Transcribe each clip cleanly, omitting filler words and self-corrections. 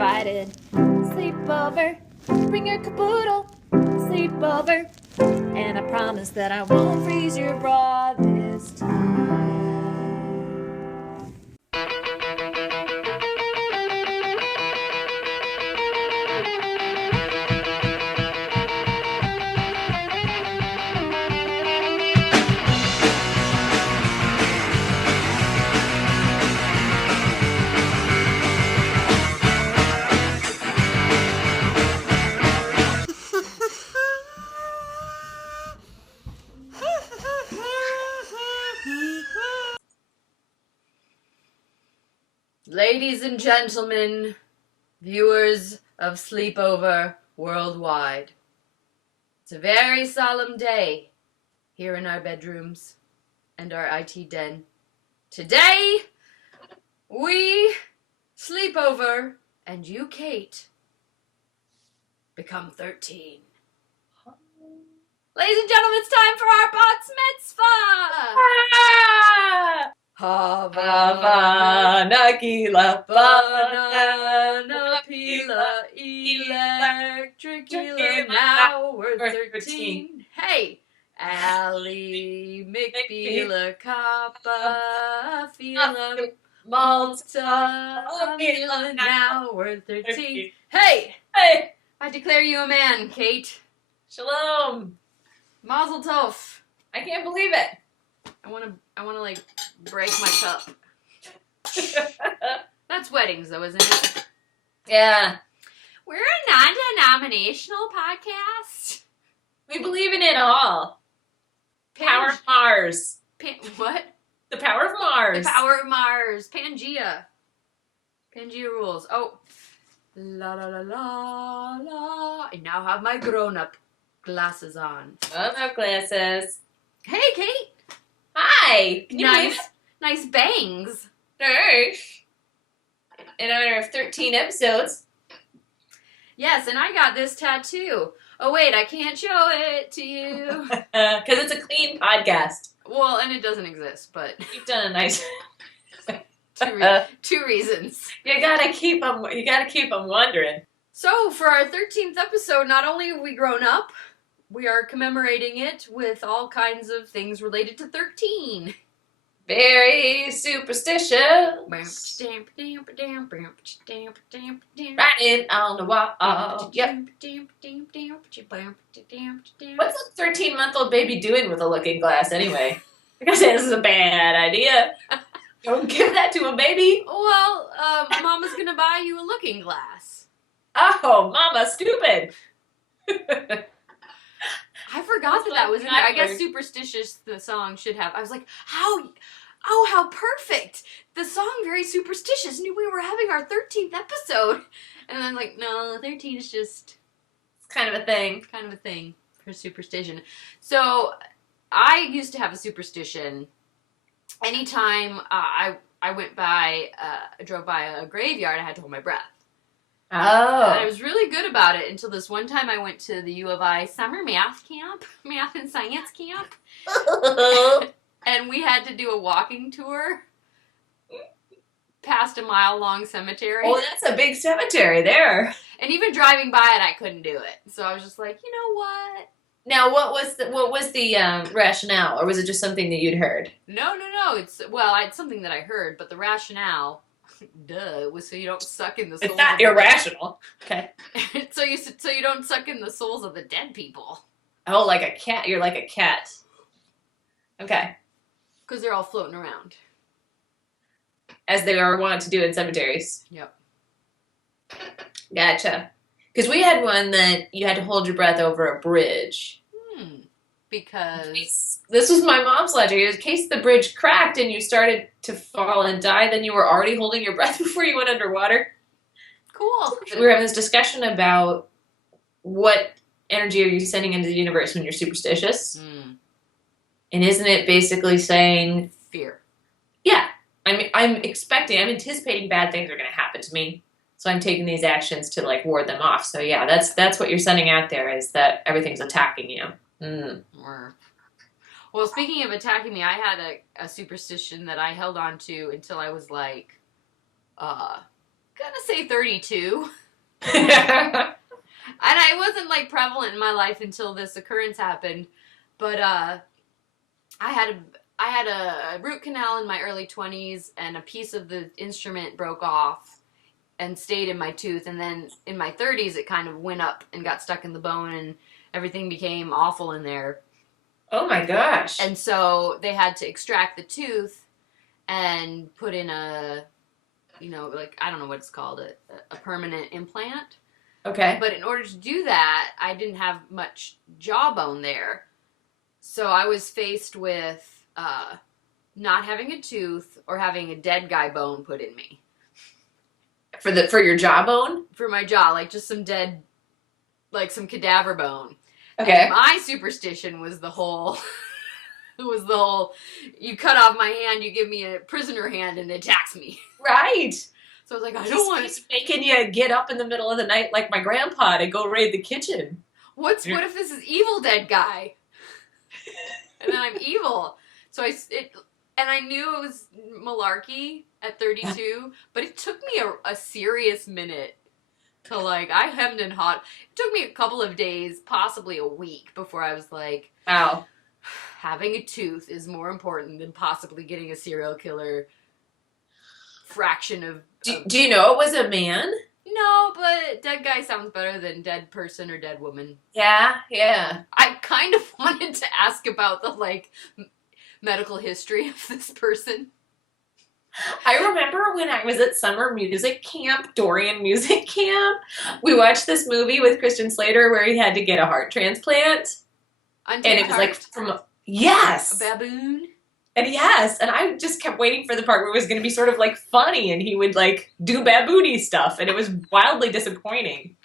invited. Sleepover, bring your caboodle. Sleepover, and I promise that I won't freeze your bra this time. Ladies and gentlemen, viewers of Sleepover worldwide, it's a very solemn day here in our bedrooms and our IT den. Today, we, Sleepover, and you, Kate, become 13. Ladies and gentlemen, it's time for our Bat's Mitzvah! Havana Gila Banana pila electric gila, now we're 13. Hey! Ali McBeela Kappa Fila Malta Mila, now we're 13. Hey! Hey! I declare you a man, Kate. Shalom! Mazel tov. I can't believe it! I wanna like break my cup. That's weddings though, isn't it? Yeah. We're a non-denominational podcast. We believe in it all. Power of Mars. What? The power of Mars. The power of Mars. Pangea. Pangea rules. Oh. La la la la la. I now have my grown-up glasses on. Grown-up glasses. Hey, Kate. Hi! Can you believe it? Nice bangs. Nice. In honor of 13 episodes. Yes, and I got this tattoo. Oh, wait, I can't show it to you. Because it's a clean podcast. Well, and it doesn't exist, but... You've done a nice... two reasons. You gotta keep them wondering. So, for our 13th episode, not only have we grown up, we are commemorating it with all kinds of things related to 13. Very superstitious. Writing on the wall. Yep. What's a 13-month-old baby doing with a looking glass anyway? Because this is a bad idea. Don't give that to a baby. Well, Mama's gonna buy you a looking glass. Oh, Mama, stupid. I forgot that was in there. I guess Superstitious, the song, should have. I was like, how perfect. The song, very superstitious. Knew we were having our 13th episode. And then like, no, 13 is just... It's kind of a thing. Kind of a thing for superstition. So, I used to have a superstition. Anytime I drove by a graveyard, I had to hold my breath. Oh. And I was really good about it until this one time I went to the U of I summer math and science camp. And we had to do a walking tour past a mile-long cemetery. Oh, that's a big cemetery there. And even driving by it, I couldn't do it. So I was just like, you know what? Now, what was the rationale, or was it just something that you'd heard? No. It's something that I heard, but the rationale, was so you don't suck in the souls. It's not irrational. Okay. so you don't suck in the souls of the dead people. Oh, like a cat. You're like a cat. Okay. Because they're all floating around. As they are wont to do in cemeteries. Yep. Gotcha. Because we had one that you had to hold your breath over a bridge. Because... This was my mom's legend. In case the bridge cracked and you started to fall and die, then you were already holding your breath before you went underwater. Cool. We were having this discussion about what energy are you sending into the universe when you're superstitious. And isn't it basically saying... Fear. Yeah. I'm anticipating bad things are going to happen to me. So I'm taking these actions to like ward them off. So yeah, that's what you're sending out there, is that everything's attacking you. Well, speaking of attacking me, I had a superstition that I held on to until I was like, gonna say 32. And I wasn't like prevalent in my life until this occurrence happened, but I had a root canal in my early 20s, and a piece of the instrument broke off and stayed in my tooth, and then in my 30s it kind of went up and got stuck in the bone, and everything became awful in there. Oh my gosh. And so they had to extract the tooth and put in a, like, I don't know what it's called, a permanent implant. Okay. But in order to do that, I didn't have much jawbone there. So I was faced with not having a tooth or having a dead guy bone put in me. For your jawbone? For my jaw, like just some dead, like some cadaver bone. Okay. And my superstition was the whole, you cut off my hand, you give me a prisoner hand and it attacks me. Right. So I was like, I don't want He's making you get up in the middle of the night like my grandpa to go raid the kitchen. What if this is Evil Dead guy? And then I'm evil. So I knew it was malarkey at 32, but it took me a serious minute to, like, I hemmed and hawed. It took me a couple of days, possibly a week, before I was like, Wow. having a tooth is more important than possibly getting a serial killer fraction of... Do you know it was a man? No, but dead guy sounds better than dead person or dead woman. Yeah. I kind of wanted to ask about the, like, medical history of this person. I remember when I was at summer music camp, Dorian Music Camp, we watched this movie with Christian Slater where he had to get a heart transplant. And it was like yes! A baboon? And yes, and I just kept waiting for the part where it was going to be sort of like funny and he would like do baboony stuff, and it was wildly disappointing.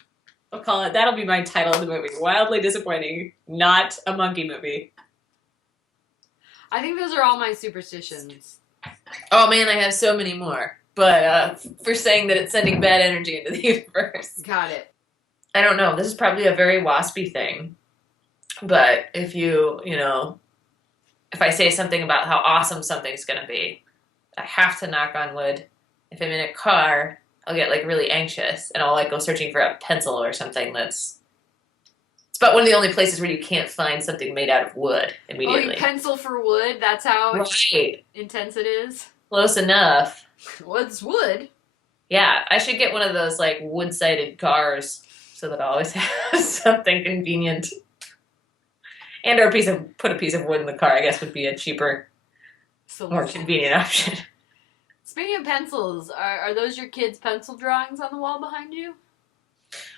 I'll call it, that'll be my title of the movie. Wildly disappointing, not a monkey movie. I think those are all my superstitions. Oh man, I have so many more. But for saying that it's sending bad energy into the universe. Got it. I don't know, this is probably a very waspy thing. But if if I say something about how awesome something's going to be, I have to knock on wood. If I'm in a car, I'll get like really anxious and I'll like go searching for a pencil or something it's about one of the only places where you can't find something made out of wood immediately. Oh, you pencil for wood? That's how intense it is? Close enough. What's wood? Yeah, I should get one of those like wood-sided cars so that I always have something convenient. And or put a piece of wood in the car, I guess, would be a cheaper, more convenient option. Speaking of pencils, are those your kids' pencil drawings on the wall behind you?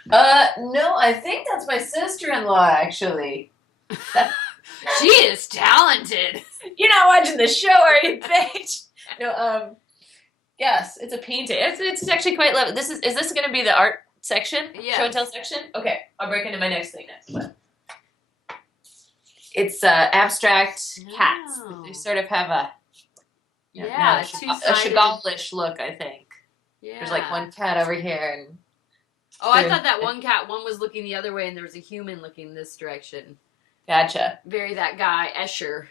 No, I think that's my sister-in-law, actually. She is talented. You're not watching the show, are you, bitch? No, yes, it's a painting. It's actually quite lovely. Is this going to be the art section? Yeah. Show and tell section? Okay, I'll break into my next thing next. But it's abstract cats. Oh. They sort of have a two-sided. Chagall-ish look, I think. Yeah. There's like one cat over here, and I thought that one was looking the other way, and there was a human looking this direction. gotcha. Very that guy, Escher.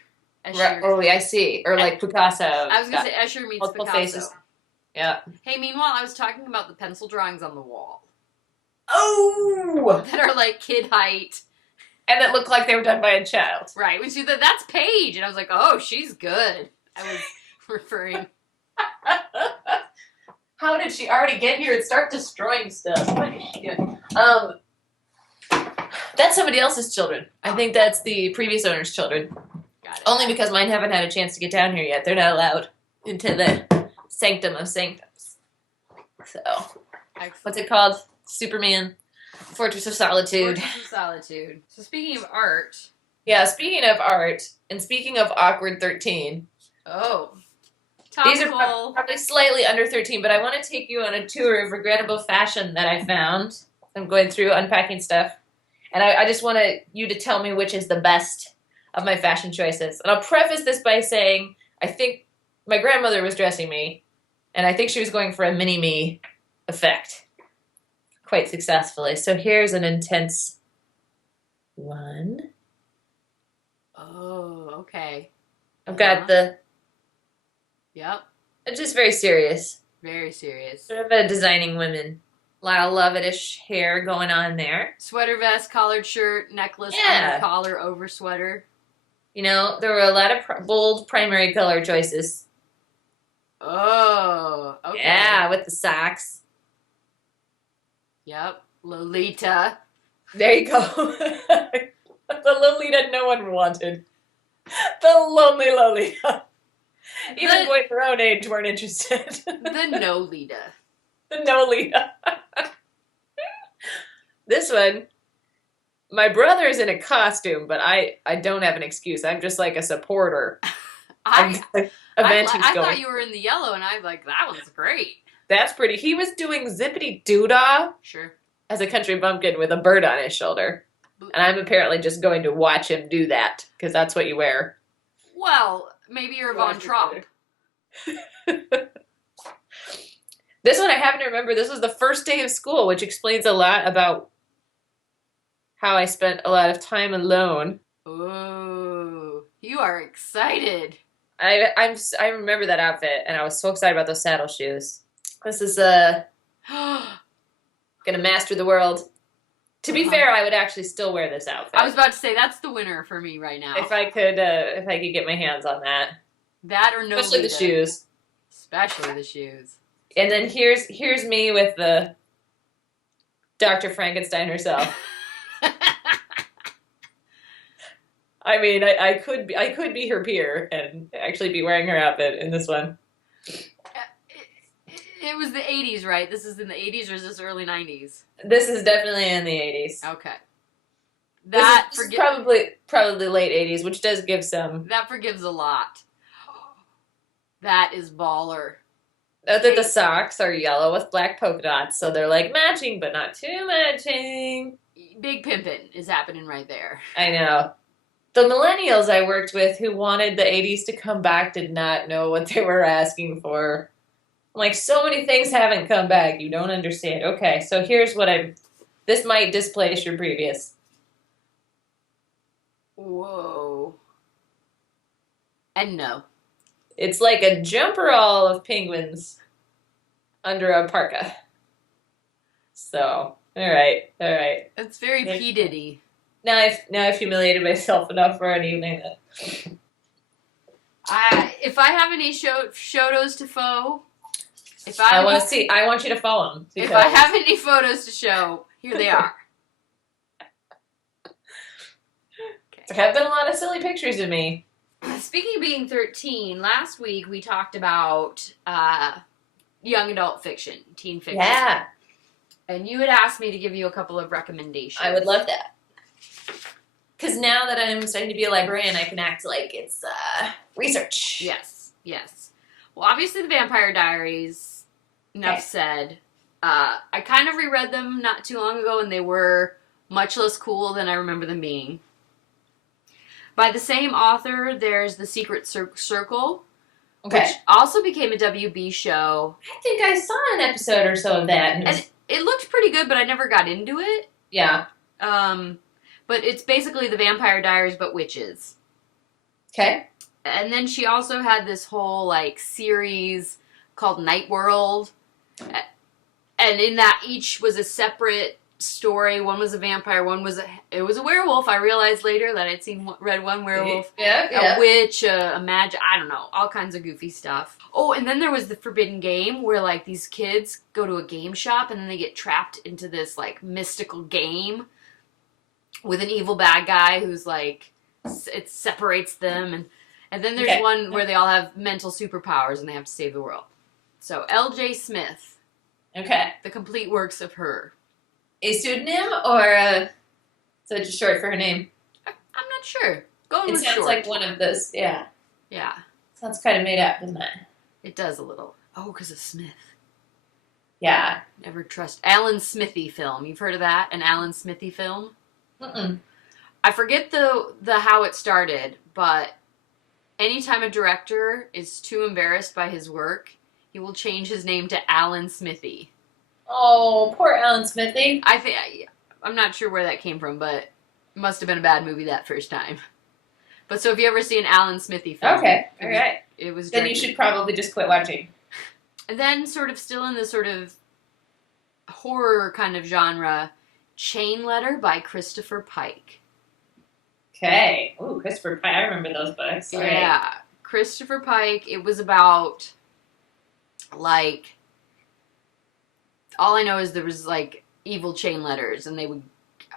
Right. Oh, I see. Or like Picasso. I was going to say Escher meets multiple Picasso. faces. Yeah. Hey, meanwhile, I was talking about the pencil drawings on the wall. Oh! That are like kid height. And that looked like they were done by a child. Right. When she said, that's Paige. And I was like, oh, she's good. I was referring. How did she already get here and start destroying stuff? What is she doing? That's somebody else's children. I think that's the previous owner's children. Got it. Only because mine haven't had a chance to get down here yet. They're not allowed into the sanctum of sanctums. So, Excellent. what's it called? Superman. Fortress of Solitude. Fortress of Solitude. So speaking of art. Yeah, speaking of art, and speaking of Awkward 13. Oh. These are Topical. probably slightly under 13, but I want to take you on a tour of regrettable fashion that I found. I'm going through unpacking stuff. And I just want you to tell me which is the best of my fashion choices. And I'll preface this by saying, I think my grandmother was dressing me, and I think she was going for a mini-me effect. Quite successfully. So here's an intense one. Oh, okay. I've got Yep. it's just very serious. Very serious. Sort of a designing women. A lot of love-it-ish hair going on there. Sweater vest, collared shirt, necklace, Yeah. under collar, over sweater. You know, there were a lot of bold primary color choices. Oh, okay. Yeah, with the socks. Yep. Lolita. There you go. The Lolita no one wanted. The lonely Lolita. Even boys her own age weren't interested. The no-Lita. The no-Lita. This one, my brother's in a costume, but I don't have an excuse. I'm just like a supporter. I I thought you were in the yellow, and I'm like, that one's great. That's pretty. He was doing zippity doodah Sure. as a country bumpkin with a bird on his shoulder. And I'm apparently just going to watch him do that, because that's what you wear. Well, maybe you're Von Trapp. This one I happen to remember. This was the first day of school, which explains a lot about how I spent a lot of time alone. Ooh, you are excited. I remember that outfit, and I was so excited about those saddle shoes. This is gonna master the world. To be fair, I would actually still wear this outfit. I was about to say that's the winner for me right now. If I could get my hands on that. That or no, Especially the shoes. Especially the shoes. And then here's me with the Dr. Frankenstein herself. I mean, I could be her peer and actually be wearing her outfit in this one. It was the 80s, right? This is in the 80s or is this early 90s? This is definitely in the 80s. Okay. This is probably late 80s, which does give some. That forgives a lot. That is baller. Note that the socks are yellow with black polka dots, so they're like matching, but not too matching. Big pimpin' is happening right there. I know. The millennials I worked with who wanted the 80s to come back did not know what they were asking for. Like, so many things haven't come back. You don't understand. Okay, so here's what this might displace your previous. Whoa. And no. It's like a jumperall of penguins under a parka. So, all right. It's very P. Diddy. Now I've humiliated myself enough for an evening. If I have any photos to faux, I want you to follow them. If I have any photos to show, here they are. There have been a lot of silly pictures of me. Speaking of being 13, last week we talked about young adult fiction, teen fiction. Yeah. And you had asked me to give you a couple of recommendations. I would love that. Because now that I'm starting to be a librarian, I can act like it's research. Yes. Well, obviously the Vampire Diaries, enough said. I kind of reread them not too long ago, and they were much less cool than I remember them being. By the same author, there's The Secret Circle, which also became a WB show. I think I saw an episode or so of that. And it looked pretty good, but I never got into it. Yeah. But it's basically the Vampire Diaries, but witches. Okay. And then she also had this whole, series called Night World. And in that, each was a separate story. One was a vampire, it was a werewolf. I realized later that I'd read one werewolf. Yeah. A witch, a magic, I don't know, all kinds of goofy stuff. Oh, and then there was the Forbidden Game, where, these kids go to a game shop, and then they get trapped into this, mystical game with an evil bad guy who's, it separates them, and then there's one where they all have mental superpowers, and they have to save the world. So, L.J. Smith. Okay. The complete works of her. A pseudonym, or is that just short for her name? I'm not sure. Going with short. It sounds like one of those, yeah. Yeah. Sounds kind of made up, doesn't it? It does a little. Oh, because of Smith. Yeah. Never trust. Alan Smithy film. You've heard of that? An Alan Smithy film? Mm-mm. I forget the how it started, but anytime a director is too embarrassed by his work, he will change his name to Alan Smithy. Oh, poor Alan Smithy. I'm not sure where that came from, but it must have been a bad movie that first time. But so if you ever see an Alan Smithy film, okay, all right, it was. Then you should probably just quit watching. And then sort of still in the sort of horror kind of genre, Chain Letter by Christopher Pike. Okay. Ooh, Christopher Pike. I remember those books. All Yeah. right. Christopher Pike, it was about, like, all I know is there was, like, evil chain letters, and they would,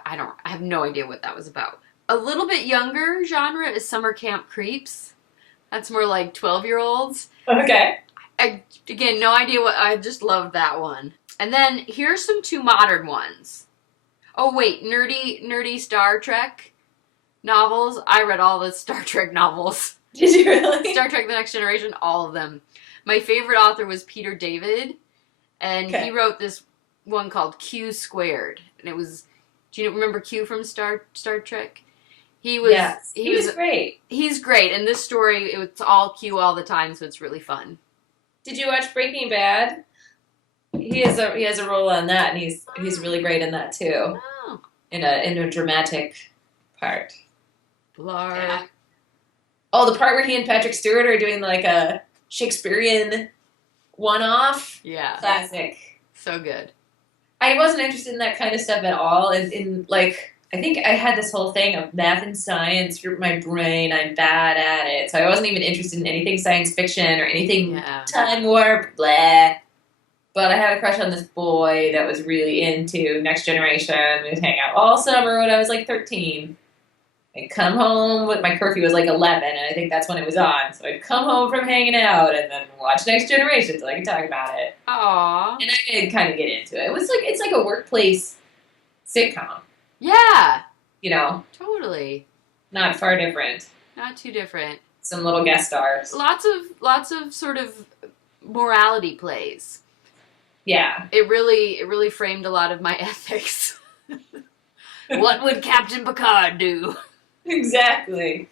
I have no idea what that was about. A little bit younger genre is Summer Camp Creeps. That's more like 12-year-olds. Okay. Again, no idea what, I just loved that one. And then here's some 2 modern ones. Oh wait, nerdy Star Trek novels. I read all the Star Trek novels. Did you really? Star Trek The Next Generation, all of them. My favorite author was Peter David, and he wrote this one called Q Squared. And it was, do you remember Q from Star Trek? He was great. He's great, and this story, it's all Q all the time, so it's really fun. Did you watch Breaking Bad? He has a role on that, and he's really great in that too. Oh. In a dramatic part. Blar. Yeah. Oh, the part where he and Patrick Stewart are doing like a Shakespearean one-off. Yeah. Classic. So good. I wasn't interested in that kind of stuff at all. In like, I think I had this whole thing of math and science for my brain. I'm bad at it, so I wasn't even interested in anything science fiction or anything time warp. Blah. But I had a crush on this boy that was really into Next Generation. We would hang out all summer when I was like 13. I'd come home with my curfew was like 11, and I think that's when it was on. So I'd come home from hanging out and then watch Next Generation so I could talk about it. Aww. And I could kind of get into it. It was like it's like a workplace sitcom. Yeah. You know, Totally. not far different. Not too different. Some little guest stars. Lots of sort of morality plays. Yeah. It really framed a lot of my ethics. What would Captain Picard do? Exactly.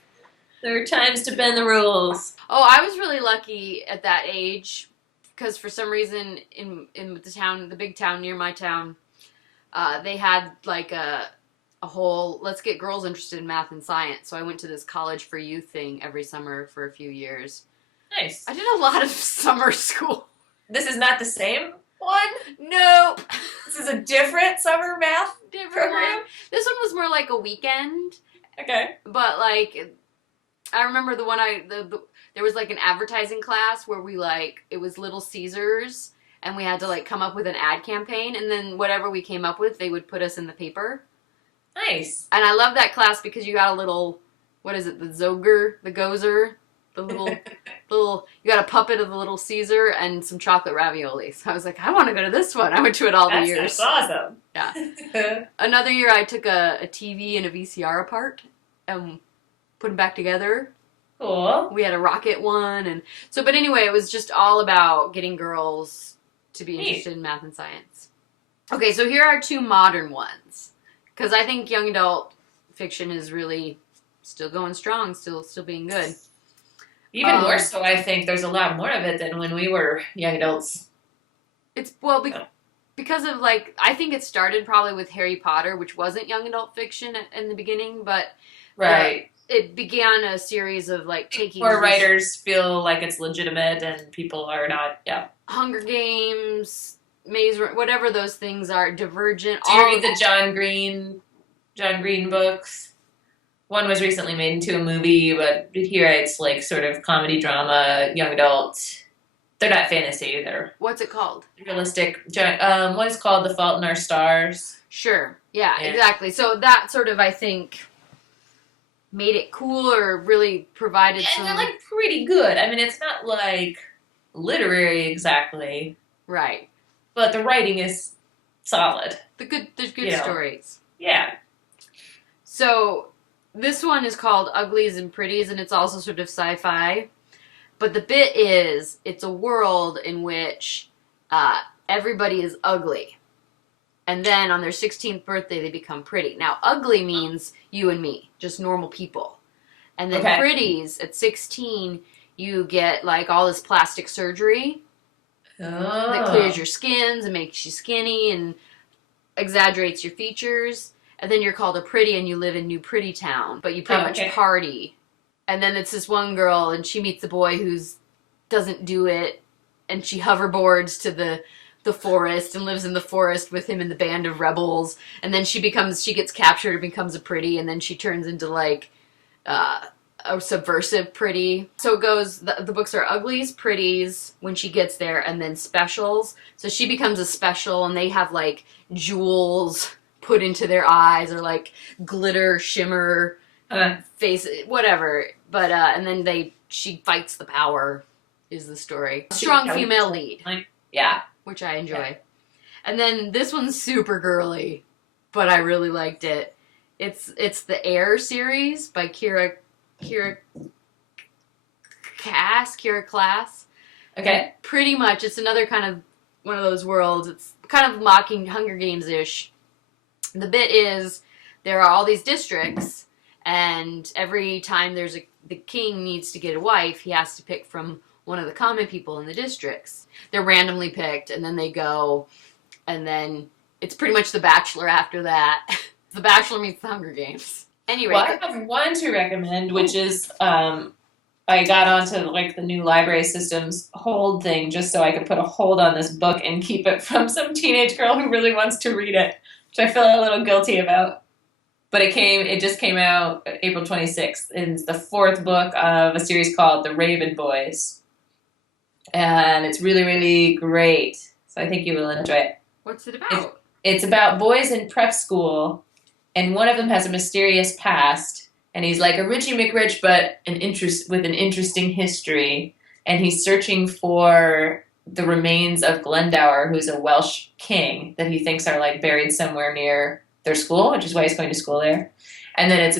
There were times to bend the rules. Oh, I was really lucky at that age because for some reason in the big town near my town, they had like a whole let's get girls interested in math and science. So I went to this college for youth thing every summer for a few years. Nice. I did a lot of summer school. This is not the same one? Nope. This is a different summer math program? One. This one was more like a weekend. Okay. But like, I remember the one there was like an advertising class where we like, it was Little Caesars and we had to like come up with an ad campaign and then whatever we came up with, they would put us in the paper. Nice. And I love that class because you got a little, what is it, the gozer, the little, you got a puppet of the Little Caesar and some chocolate ravioli. So I was like, I want to go to this one. I went to it all the years. That's awesome. Yeah. Another year I took a TV and a VCR apart and put them back together. Cool. We had a rocket one. And so, but anyway, it was just all about getting girls to be interested in math and science. Okay, so here are 2 modern ones. Because I think young adult fiction is really still going strong, still being good. Even more so, I think there's a lot more of it than when we were young adults. It's, well, because of, like, I think it started probably with Harry Potter, which wasn't young adult fiction in the beginning, but right. It began a series of, like, taking... Where writers feel like it's legitimate and people are not, Hunger Games, Maze, whatever those things are, Divergent. Do you read the John Green books? One was recently made into a movie, but here it's like sort of comedy drama, young adult. They're not fantasy. They're what's it called? Realistic. One is called The Fault in Our Stars. Sure. Yeah, exactly. So that sort of, I think, made it cool or really provided some... And they're like pretty good. I mean, it's not like literary exactly. Right. But the writing is solid. There's good stories. Yeah. So... This one is called Uglies and Pretties, and it's also sort of sci-fi. But the bit is, it's a world in which everybody is ugly. And then on their 16th birthday, they become pretty. Now, ugly means you and me, just normal people. And then pretties, at 16, you get, like, all this plastic surgery that clears your skins and makes you skinny and exaggerates your features. And then you're called a pretty and you live in New Pretty Town. But you pretty much party. And then it's this one girl and she meets a boy who doesn't do it. and she hoverboards to the forest and lives in the forest with him and the band of rebels. And then she gets captured and becomes a pretty, and then she turns into like a subversive pretty. So it goes, the books are uglies, pretties when she gets there, and then specials. So she becomes a special, and they have like jewels put into their eyes, or like glitter, shimmer, face, whatever. But and then she fights the power, is the story. Strong female lead. Yeah. Which I enjoy. Yeah. And then this one's super girly, but I really liked it. It's the Air series by Kira Class. Okay. And pretty much, it's another kind of one of those worlds. It's kind of mocking Hunger Games-ish. The bit is there are all these districts, and every time the king needs to get a wife, he has to pick from one of the common people in the districts. They're randomly picked, and then they go, and then it's pretty much The Bachelor after that. The Bachelor meets the Hunger Games. Anyway. Well, I have one to recommend, which is, I got onto like the new library system's hold thing just so I could put a hold on this book and keep it from some teenage girl who really wants to read it, which I feel a little guilty about. But it just came out April 26th. It's the 4th book of a series called The Raven Boys. And it's really, really great. So I think you will enjoy it. What's it about? It's about boys in prep school, and one of them has a mysterious past, and he's like a Richie McRich, but with an interesting history, and he's searching for the remains of Glendower, who's a Welsh king that he thinks are like buried somewhere near their school, which is why he's going to school there. And then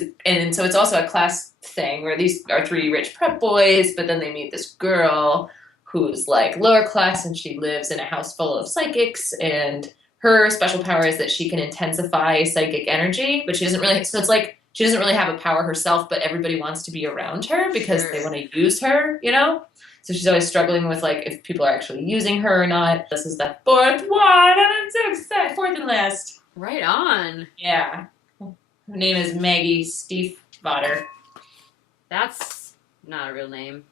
so it's also a class thing where these are 3 rich prep boys, but then they meet this girl who's like lower class, and she lives in a house full of psychics, and her special power is that she can intensify psychic energy, but she doesn't really, so it's like she doesn't really have a power herself, but everybody wants to be around her because they want to use her, you know? So she's always struggling with like if people are actually using her or not. This is the 4th one, and I'm so excited. 4th and last. Right on. Yeah. Her name is Maggie Stiefvater. That's not a real name.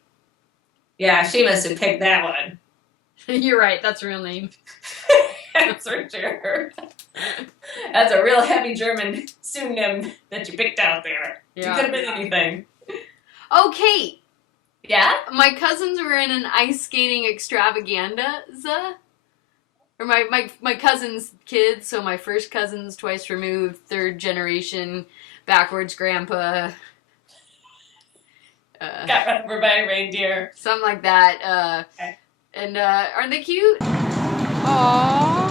Yeah, she must have picked that one. You're right, that's a real name. That's for sure. That's a real heavy German pseudonym that you picked out there. Yeah. You could have been anything. Oh, Kate. Yeah? My cousins were in an ice skating extravaganza. Or my cousin's kids, so my first cousin's twice removed, 3rd generation, backwards grandpa. Got run over by a reindeer. Something like that. Okay. And aren't they cute? Aww.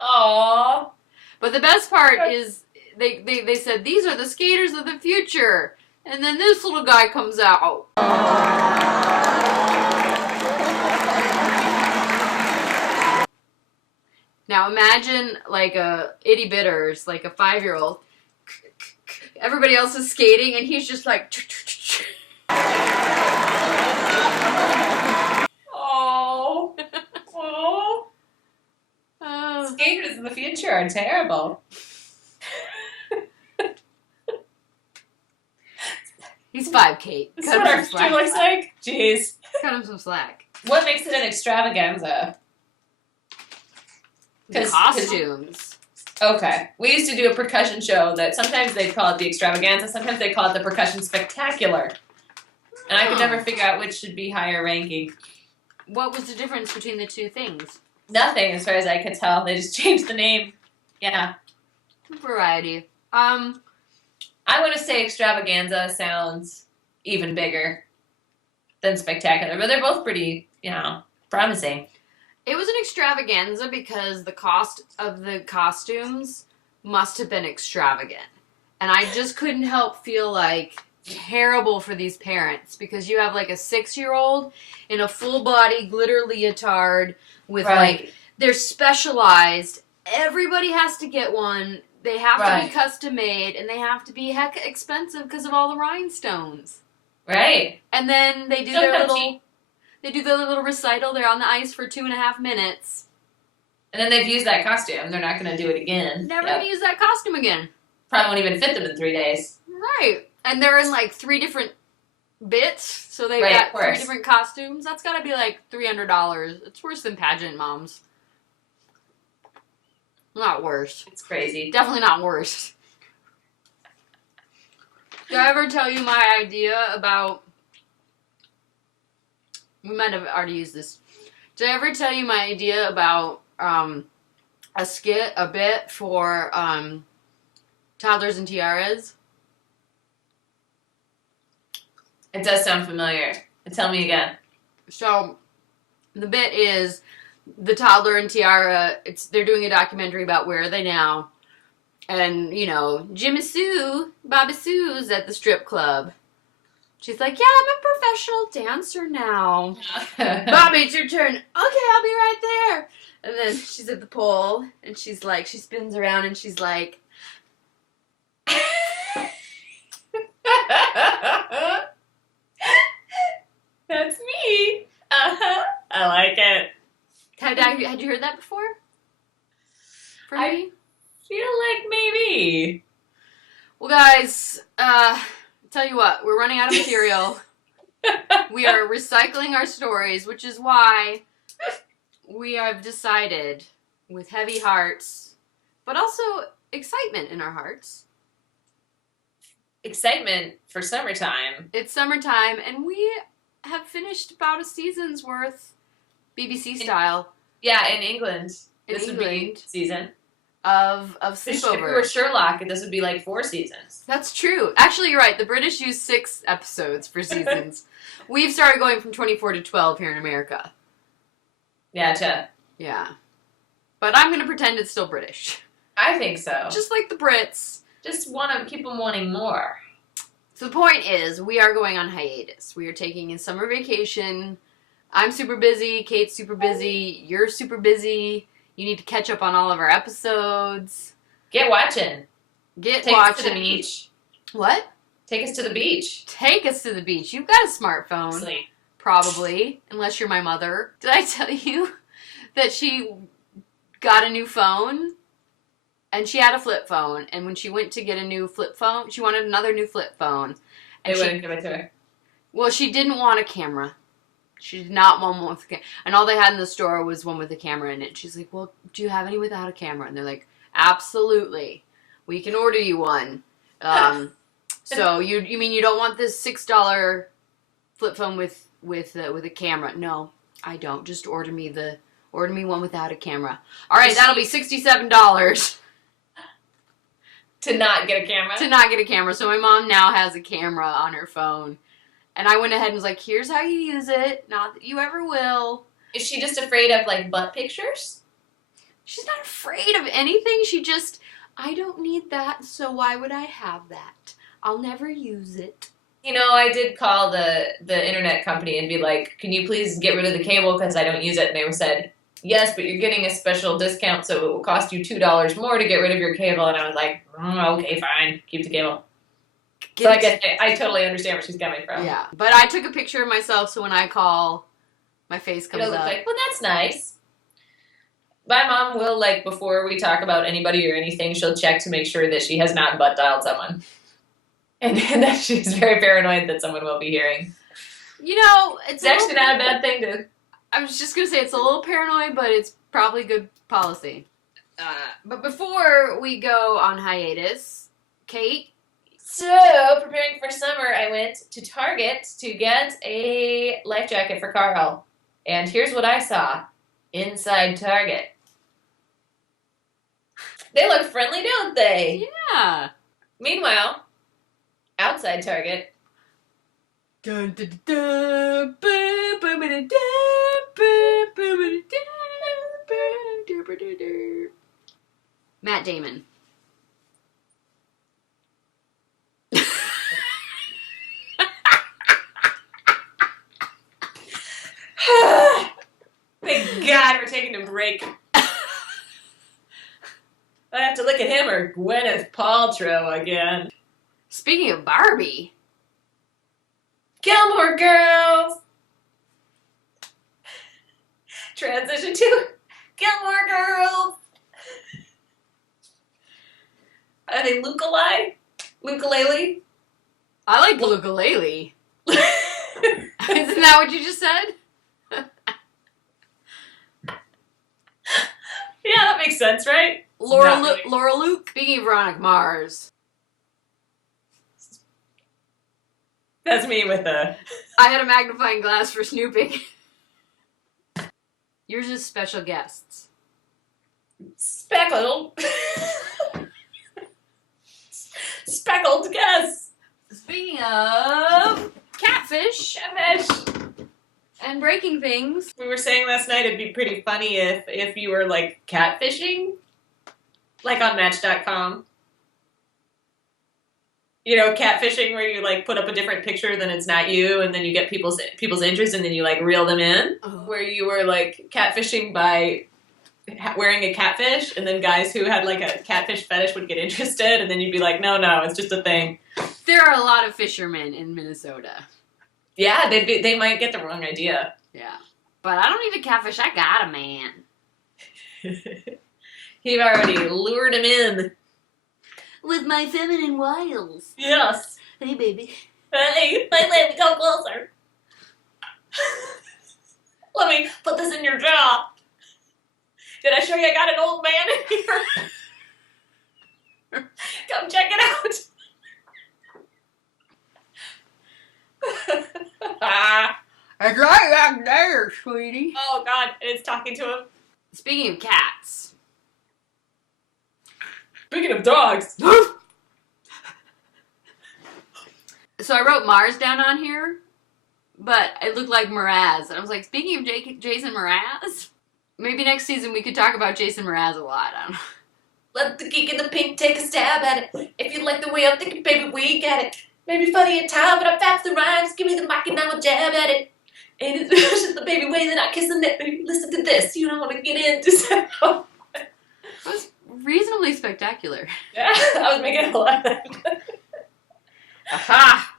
Aww. But the best part is they said, these are the skaters of the future. And then this little guy comes out. Now imagine like a itty bitters, like a 5-year-old. Everybody else is skating, and he's just like. Oh, skaters in the future are terrible. He's 5, Kate. That's what our future looks like. Jeez. Cut him some slack. What makes it an extravaganza? The costumes. Okay. We used to do a percussion show that sometimes they'd call it the extravaganza, sometimes they call it the percussion spectacular. And I could never figure out which should be higher ranking. What was the difference between the 2 things? Nothing, as far as I could tell. They just changed the name. Yeah. Variety. I want to say extravaganza sounds even bigger than spectacular, but they're both pretty, promising. It was an extravaganza because the cost of the costumes must have been extravagant. And I just couldn't help feel like terrible for these parents because you have like a 6-year-old in a full body glitter leotard with like, they're specialized. Everybody has to get one. They have to be custom made, and they have to be heck expensive because of all the rhinestones. Right. And then they do their little recital. They're on the ice for 2.5 minutes. And then they've used that costume. They're not going to do it again. Never going to use that costume again. Probably won't even fit them in 3 days. Right. And they're in like 3 different bits, so they've Right, of got 3 course. different costumes. That's gotta be like $300. It's worse than pageant moms. Not worse. It's crazy. Definitely not worse. Did I ever tell you my idea about... We might have already used this. Did I ever tell you my idea about a bit for toddlers and tiaras? It does sound familiar. Tell me again. So, the bit is the toddler and tiara. They're doing a documentary about Where Are They Now, and you know, Jimmy Sue, Bobby Sue's at the strip club. She's like, "Yeah, I'm a professional dancer now." Bobby, it's your turn. Okay, I'll be right there. And then she's at the pole, and she's like, she spins around, and she's like, That's me. I like it. had you heard that before? From I- me? Feel like maybe. Well, guys, tell you what, we're running out of material. We are recycling our stories, which is why we have decided, with heavy hearts, but also excitement in our hearts. Excitement for summertime. It's summertime, and we have finished about a season's worth, BBC style, Yeah, in England. In This would be England. season. of If we Sleepover. were Sherlock, this would be like 4 seasons. That's true. Actually, you're right. The British use 6 episodes for seasons. We've started going from 24 to 12 here in America. Yeah, Yeah. But I'm going to pretend it's still British. I think so. Just like the Brits. Just want to keep them wanting more. So the point is, we are going on hiatus. We are taking a summer vacation. I'm super busy. Kate's super busy. You're super busy. You need to catch up on all of our episodes. Get watching. Get Take watching. us to the beach. What? Take us to the beach. Take us to the beach. You've got a smartphone. Sleep. Probably, unless you're my mother. Did I tell you that she got a new phone? And she had a flip phone. And when she went to get a new flip phone, she wanted another new flip phone. They And wouldn't give it to her. well, she didn't want a camera. She did not want one with a camera. And all they had in the store was one with a camera in it. She's like, well, do you have any without a camera? And they're like, absolutely. We can order you one. So you mean you don't want this $6 flip phone with a camera? No, I don't. Just order me one without a camera. All right, that'll be $67 To not get a camera? to not get a camera. So my mom now has a camera on her phone. And I went ahead and was like, here's how you use it. Not that you ever will. Is she just afraid of, like, butt pictures? She's not afraid of anything. She just, I don't need that, so why would I have that? I'll never use it. You know, I did call the internet company and be like, can you please get rid of the cable because I don't use it? And they said, yes, but you're getting a special discount, so it will cost you $2 more to get rid of your cable. And I was like, okay, fine. Keep the cable. So I totally understand where she's coming from. Yeah, but I took a picture of myself, so when I call, my face comes It'll look up. like, well, that's nice. My mom will, like, before we talk about anybody or anything, she'll check to make sure that she has not butt dialed someone. And that she's very paranoid that someone will be hearing. You know, It's actually not a bad thing to... I was just going to say it's a little paranoid, but it's probably good policy. But before we go on hiatus, Kate? So, preparing for summer, I went to Target to get a life jacket for Carl. And here's what I saw inside Target. They look friendly, don't they? Yeah. Meanwhile, outside Target, Dun, dun, dun, dun, boo, boo, dun, dun, boo, boo, boo, dun, boo, doo, boo, doo, doo. Matt Damon. thank God we're taking a break. I have to look at him or Gwyneth Paltrow again. Speaking of Barbie, Gilmore Girls! Transition to Gilmore Girls! Are they Luke-alike? Luke-alele? I like the ukulele. Isn't that what you just said? Yeah, that makes sense, right? Laura Not really. Laura Luke. Speaking of Veronica Mars, That's me with a... I had a magnifying glass for snooping. Yours is special guests. Speckled. Speckled guess. Speaking of catfish and breaking things, We were saying last night it'd be pretty funny if you were like catfishing, like on Match.com. You know, catfishing where you like put up a different picture than it's not you, and then you get people's interest, and then you like reel them in. Where you were like catfishing by wearing a catfish, and then guys who had like a catfish fetish would get interested, and then you'd be like, no, it's just a thing. there are a lot of fishermen in Minnesota. Yeah, they might get the wrong idea. Yeah. But I don't need a catfish, I got a man. You've already lured him in. With my feminine wiles. Yes. Hey, baby. Hey, let me go closer. Let me put this in your jaw. Did I show you I got an old man in here? Come check it out. It's right back there, sweetie. Oh, God. It's talking to him. Speaking of cats. Speaking of dogs. So I wrote Mars down on here, but it looked like Mraz. And I was like, speaking of Jason Mraz, maybe next season we could talk about Jason Mraz a lot. I don't know. Let the geek in the pink take a stab at it. If you like the way I'm thinking, baby, we get it. Maybe funny at time, but I'm fast the rhymes. Give me the mic and I'll jab at it. And it's just the baby way that I kiss the neck. Baby, listen to this. You don't want to get into so. It was reasonably spectacular. Yeah, I was making a lot of that. Aha!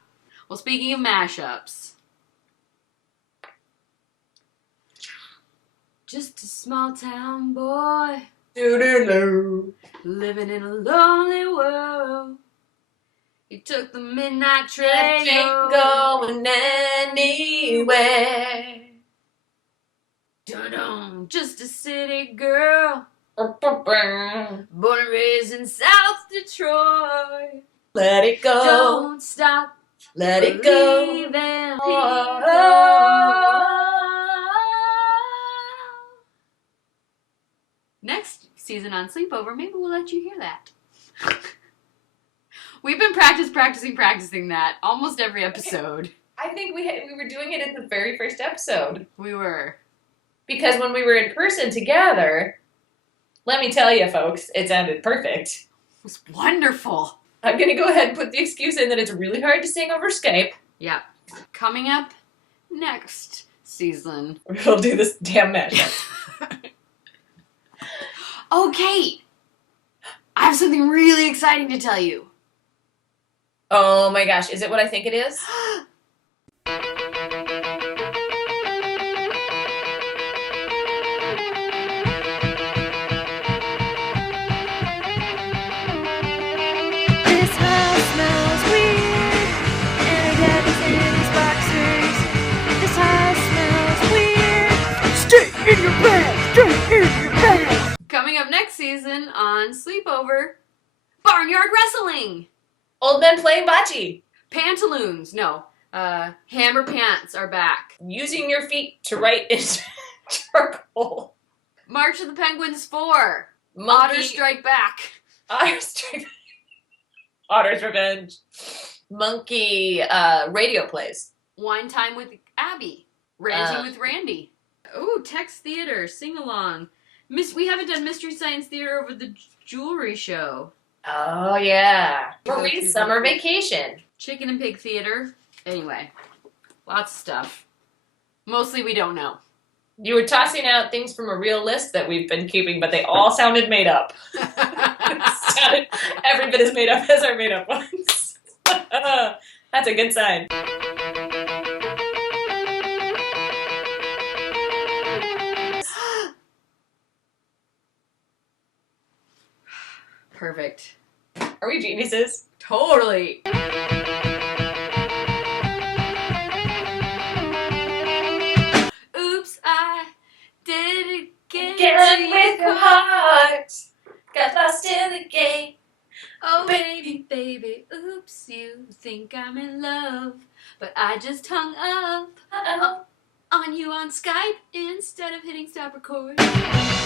Well, speaking of mashups. Just a small town boy. Doo-doo-doo. Living in a lonely world. He took the midnight train. That ain't going anywhere. Dun-dun. Just a city girl. Let Born and raised in South Detroit. it go. Don't stop. Let it go. Believing Oh. Next season on Sleepover, maybe we'll let you hear that. We've been practicing that almost every episode. I think we were doing it in the very first episode. We were. Because when we were in person together, let me tell you, folks, it sounded perfect. It was wonderful. I'm going to go ahead and put the excuse in that it's really hard to sing over Skype. Yeah. Coming up next season. We'll do this damn mashup. Oh, Kate! I have something really exciting to tell you. Oh my gosh, is it what I think it is? This house smells weird, and her dad is in his boxers. This house smells weird. Stay in your bed! Stay in your bed! Coming up next season on Sleepover, Barnyard Wrestling! Old men playing bocce. Pantaloons, no. Hammer pants are back. Using your feet to write in charcoal. March of the Penguins 4. Monkey. Otters Strike Back. Otter's Revenge. Monkey radio plays. Wine Time with Abby. Ranting with Randy. Ooh, Text Theater. Sing along. We haven't done Mystery Science Theater over the jewelry show. Oh, yeah. Marie's Summer Vacation. Chicken and Pig Theater. Anyway, lots of stuff. Mostly we don't know. You were tossing out things from a real list that we've been keeping, but they all sounded made up. Sounded every bit as made up as our made up ones. That's a good sign. Perfect. Are we geniuses? Totally. Did it get Get to with your your heart. Got lost in the game. Oh, baby, baby, oops, you think I'm in love. But I just hung up Uh-oh. on you on Skype instead of hitting stop record.